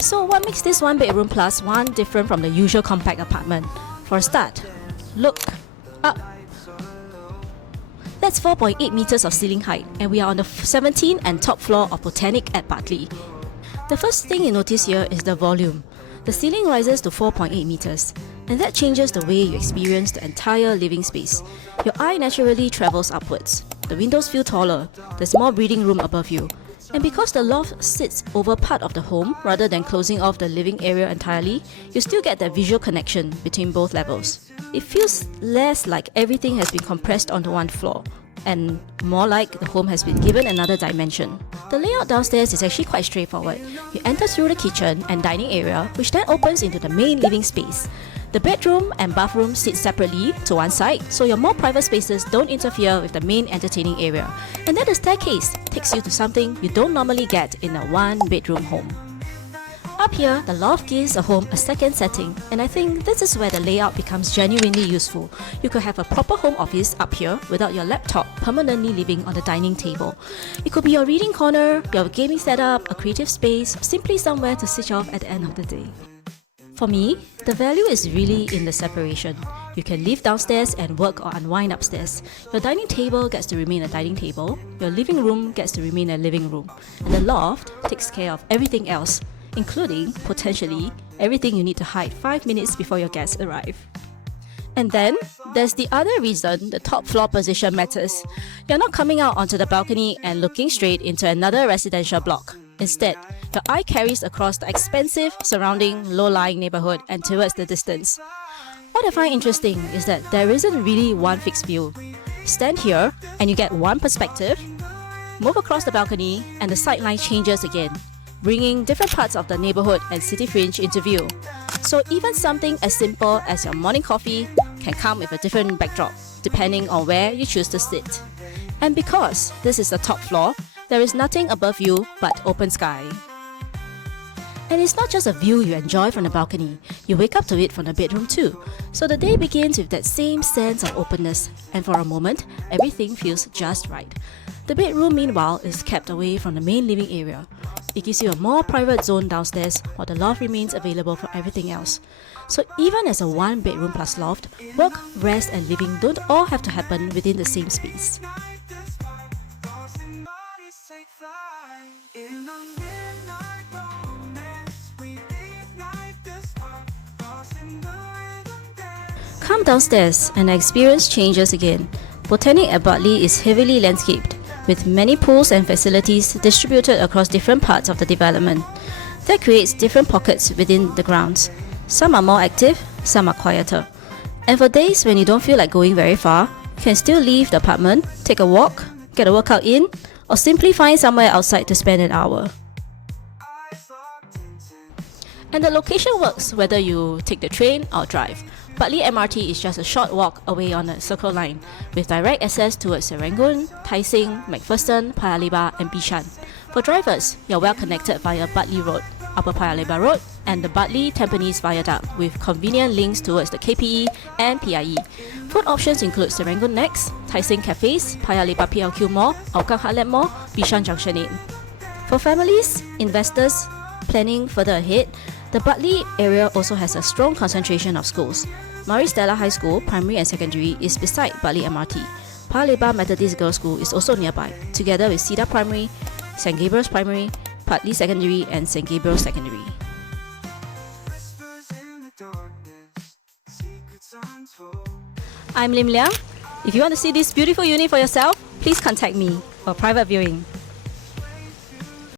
So what makes this one bedroom plus one different from the usual compact apartment? For a start, look up. That's 4.8 meters of ceiling height, and we are on the 17th and top floor of Botanique at Bartley. The first thing you notice here is the volume. The ceiling rises to 4.8 meters, and that changes the way you experience the entire living space. Your eye naturally travels upwards. The windows feel taller, there's more breathing room above you. And because the loft sits over part of the home rather than closing off the living area entirely, you still get that visual connection between both levels. It feels less like everything has been compressed onto one floor, and more like the home has been given another dimension. The layout downstairs is actually quite straightforward. You enter through the kitchen and dining area, which then opens into the main living space. The bedroom and bathroom sit separately to one side, so your more private spaces don't interfere with the main entertaining area. And then the staircase takes you to something you don't normally get in a one-bedroom home. Up here, the loft gives a home a second setting, and I think this is where the layout becomes genuinely useful. You could have a proper home office up here without your laptop permanently living on the dining table. It could be your reading corner, your gaming setup, a creative space, simply somewhere to switch off at the end of the day. For me, the value is really in the separation. You can live downstairs and work or unwind upstairs. Your dining table gets to remain a dining table, your living room gets to remain a living room, and the loft takes care of everything else, including, potentially, everything you need to hide 5 minutes before your guests arrive. And then, there's the other reason the top floor position matters. You're not coming out onto the balcony and looking straight into another residential block. Instead, your eye carries across the expansive, surrounding, low-lying neighborhood and towards the distance. What I find interesting is that there isn't really one fixed view. Stand here and you get one perspective, move across the balcony and the sightline changes again, bringing different parts of the neighborhood and city fringe into view. So even something as simple as your morning coffee can come with a different backdrop, depending on where you choose to sit. And because this is the top floor, there is nothing above you but open sky. And it's not just a view you enjoy from the balcony, you wake up to it from the bedroom too. So the day begins with that same sense of openness, and for a moment, everything feels just right. The bedroom, meanwhile, is kept away from the main living area. It gives you a more private zone downstairs, while the loft remains available for everything else. So even as a one-bedroom plus loft, work, rest and living don't all have to happen within the same space. Come downstairs and the experience changes again. Botanique at Bartley is heavily landscaped, with many pools and facilities distributed across different parts of the development. That creates different pockets within the grounds. Some are more active, some are quieter. And for days when you don't feel like going very far, you can still leave the apartment, take a walk, get a workout in, or simply find somewhere outside to spend an hour. And the location works whether you take the train or drive. Bartley MRT is just a short walk away on the Circle Line, with direct access towards Serangoon, Tai Seng, McPherson, Paya Lebar and Bishan. For drivers, you're well connected via Bartley Road, Upper Paya Lebar Road and the Bartley Tampines Viaduct, with convenient links towards the KPE and PIE. Food options include Serangoon Next, Tai Seng Cafes, Paya Lebar PLQ Mall, Hougang Heartland Mall, Bishan Junction 8. For families, investors planning further ahead, the Bartley area also has a strong concentration of schools. Maris Stella High School, primary and secondary, is beside Bartley MRT. Paya Lebar Methodist Girls' School is also nearby, together with Cedar Primary, St. Gabriel's Primary, Bartley Secondary and St. Gabriel's Secondary. I'm Lim Liang. If you want to see this beautiful unit for yourself, please contact me for private viewing.